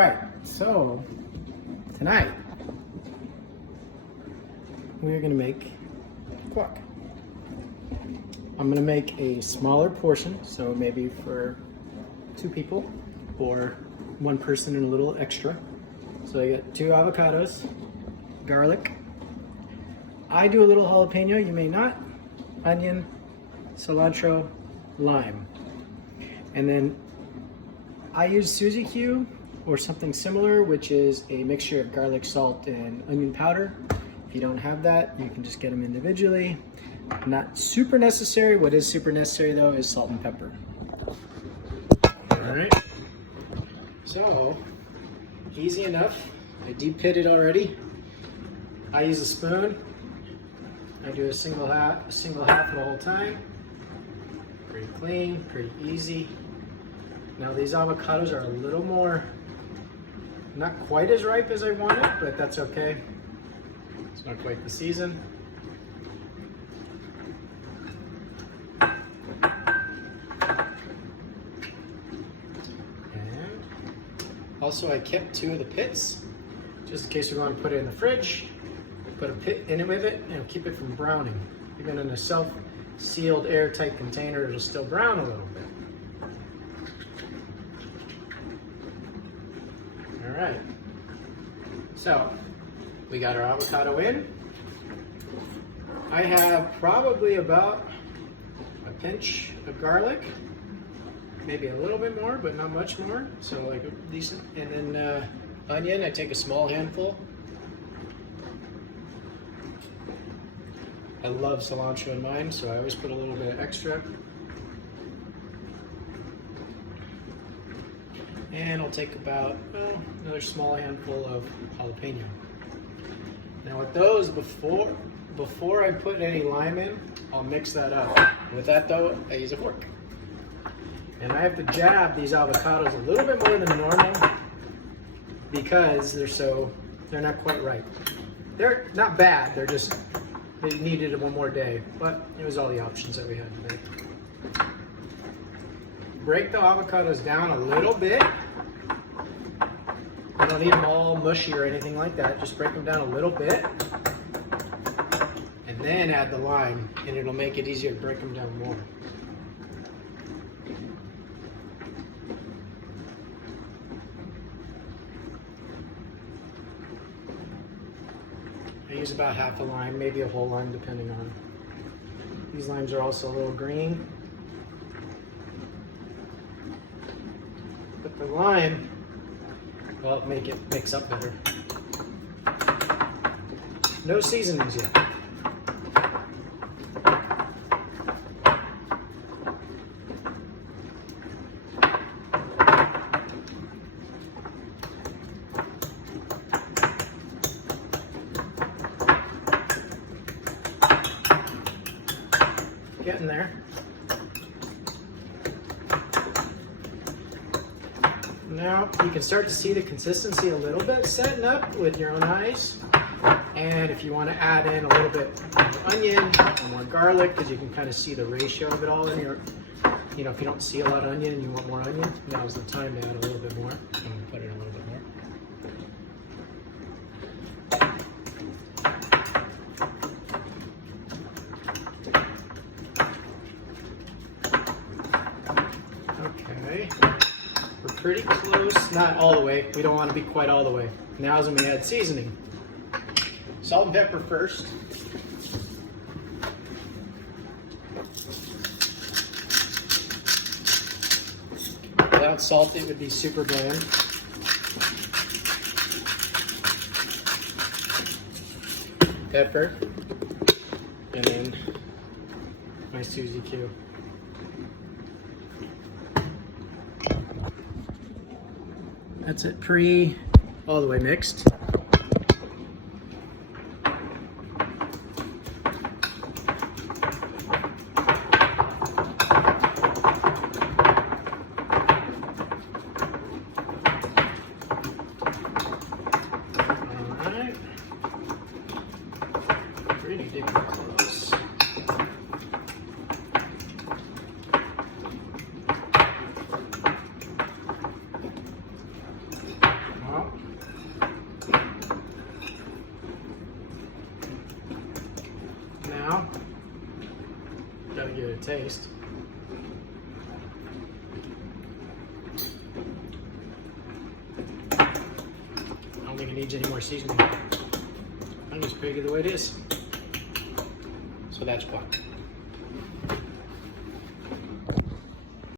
Alright, so tonight we're gonna make guac. I'm gonna make a smaller portion, so maybe for 2 people or 1 person and a little extra. So I got 2 avocados, garlic. I do a little jalapeno, you may not. Onion, cilantro, lime. And then I use Suzy Q or something similar, which is a mixture of garlic, salt, and onion powder. If you don't have that, you can just get them individually. Not super necessary. What is super necessary though is salt and pepper. All right. So, easy enough. I deep pitted already. I use a spoon. I do a single half the whole time. Pretty clean, pretty easy. Now these avocados are a little more, not quite as ripe as I wanted, but that's okay. It's not quite the season. And also I kept 2 of the pits, just in case we want to put it in the fridge. Put a pit in it with it and keep it from browning. Even in a self-sealed airtight container, it'll still brown a little bit. All right, so we got our avocado in. I have probably about a pinch of garlic, maybe a little bit more, but not much more. So like a decent, and then onion, I take a small handful. I love cilantro in mine, so I always put a little bit of extra. And I'll take about another small handful of jalapeno. Now with those, before I put any lime in, I'll mix that up. With that though, I use a fork. And I have to jab these avocados a little bit more than normal because they're not quite ripe. They're not bad, they needed 1 more day, but it was all the options that we had today. Break the avocados down a little bit. You don't need them all mushy or anything like that. Just break them down a little bit. And then add the lime, and it'll make it easier to break them down more. I use about half a lime, maybe a whole lime, depending on. These limes are also a little green. But the lime will make it mix up better. No seasonings yet. Getting there. Now you can start to see the consistency a little bit setting up with your own eyes. And if you want to add in a little bit more onion or more garlic, because you can kind of see the ratio of it all in your, if you don't see a lot of onion and you want more onion, now's the time to add a little bit more. I'm going to put in a little bit more. Okay, we're pretty close, not all the way. We don't want to be quite all the way. Now is when we add seasoning. Salt and pepper first. Without salt, it would be super bland. Pepper, and then my Suzy Q. That's it, all the way mixed. Alright. Pretty damn close. Oh. Now, gotta give it a taste. I don't think it needs any more seasoning. I'm just gonna get it the way it is. So that's guac.